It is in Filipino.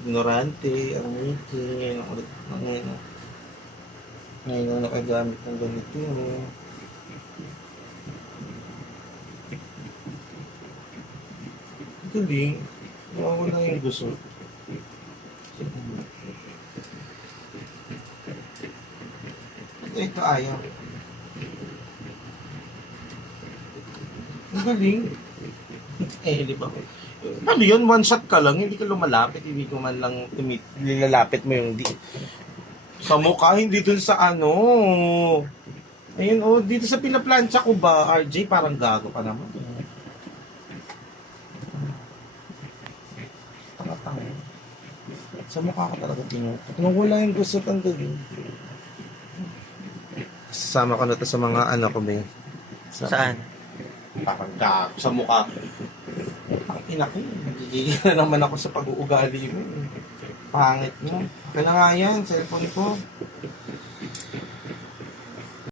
ignorante, ang ngiti, ang ulit, ngayon na nakagamit ng ganito. Galing. Nawawala yung gusto. Ito ayaw. Ang galing. Di ba? Ano yun? One shot ka lang, hindi ka lumalapit, hindi ko man lang nilalapit mo yung sa mukha, hindi dun sa ano. Ayun, oh, dito sa pinaplansya ko ba, RJ, parang gago pa naman. Tanga-tanga. Sa mukha ka talaga tinutok. Nung wala yung gusto ang galing. Sasama ko na to sa mga ano ko, be. Saan? Parang gago sa mukha. Ang ina ko, nagigigil na naman ako sa pag-uugali mo. Pangit mo. Kaya nga yan, cellphone ko.